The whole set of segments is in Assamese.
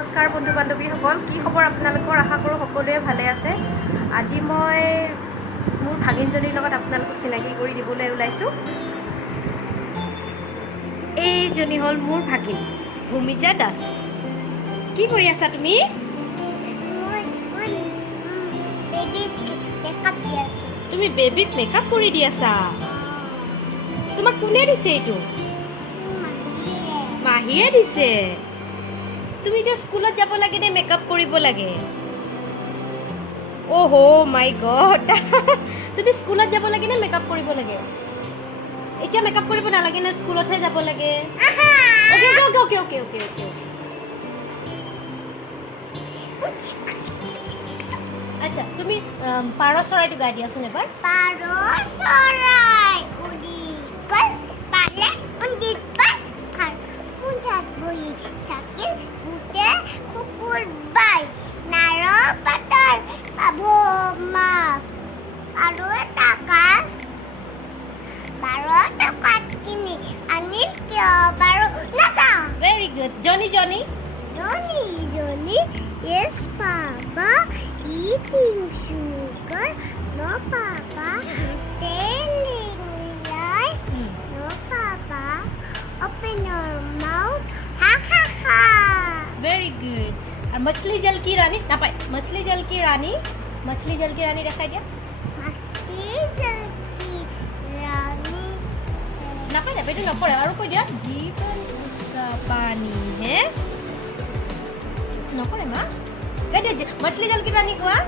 নমস্কাৰ বন্ধু বান্ধৱীসকল, কি খবৰ আপোনালোকৰ? আশা কৰোঁ সকলোৱে ভালে আছে। আজি মই মোৰ ভাগিনজনীৰ লগত আপোনালোকক চিনাকি কৰি দিবলৈ ওলাইছোঁ। এইজনী হ'ল মোৰ ভাগিন ভূমিজা দাস। কি কৰি আছা তুমি? তুমি বেবীক মেকআপ কৰি দি আছা? তোমাক কোনে দিছে এইটো? মাহীয়ে দিছে। তুমি এতিয়া স্কুলত যাব লাগে নে মেকআপ কৰিব লাগে? অহ' মাই গড। তুমি স্কুলত যাব লাগে নে মেকআপ কৰিব লাগে? এতিয়া মেকআপ কৰিব নালাগে নে স্কুলতহে যাব লাগে? Okay okay okay okay okay okay. আচ্ছা, তুমি পাৰ চৰাইটো গাই দিয়াচোন এবাৰ। পাৰ চৰাই উৰি গ'ল পালে উন্দিৰ পাত খাল মুন্ধাত বহি থাকিল ভূতে কুকুৰ বাই নাৰ পাতৰ পাভ মাছ আৰু এটা কাজ 12 টকাত কিনি আনিল কিয় বাৰু নাযাওঁ। Very good. Johnny Johnny yes papa eating sugar no papa telling lies no papa open your mouth ha ha ha. Very good. আৰু মছলি জল কি ৰাণী নাপায়। মছলি জল কি ৰাণী দেখাই দিয়া। মাছি জলকি ৰাণী নাপায় এইটো নপৰে। আৰু কৈ দিয়া জীৱন উস্কা পানী হে নপৰে মা। গাই দিয়া মছলি জল কি ৰাণী কোৱা।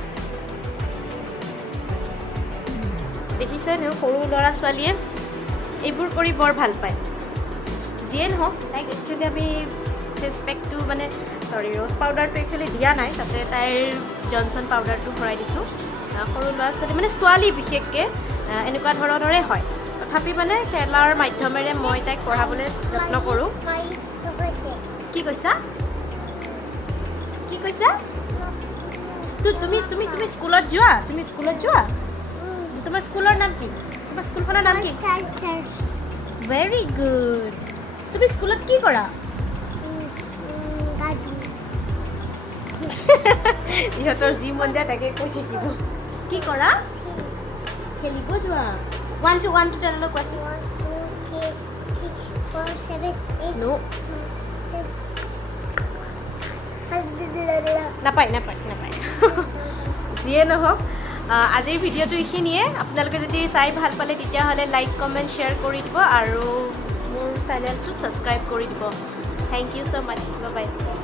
দেখিছে ন, সৰু ল'ৰা ছোৱালীয়ে এইবোৰ কৰি বৰ ভাল পায়। যিয়ে নহওক, তাইক একচুৱেলি আমি ফেচ পেকটো ৰ'জ পাউডাৰটো একচুৱেলি দিয়া নাই, তাতে তাইৰ জনচন পাউডাৰটো ভৰাই দিছোঁ। সৰু ল'ৰা ছোৱালী ছোৱালী বিশেষকৈ এনেকুৱা ধৰণৰে হয়। তথাপি খেলাৰ মাধ্যমেৰে মই তাইক পঢ়াবলৈ যত্ন কৰোঁ। কি কৈছা? তুমি স্কুলত যোৱা? তোমাৰ স্কুলৰ নাম কি? তোমাৰ স্কুলখনৰ নাম কি? Very good. তুমি স্কুলত কি কৰা? ইহঁতৰ যি মন যায় তাকে কৈ থাকিব। কি কৰা? খেলিব যোৱা। 1 to 10 লৈ কোৱাচোন। 1 2 3 4 7 8 নো নাপায়। যিয়ে নহওক, আজিৰ ভিডিঅ'টো এইখিনিয়ে। আপোনালোকে যদি চাই ভাল পালে তেতিয়াহ'লে লাইক কমেণ্ট শ্বেয়াৰ কৰি দিব আৰু মোৰ চেনেলটো ছাবস্ক্ৰাইব কৰি দিব। Thank you so' much. Bye by.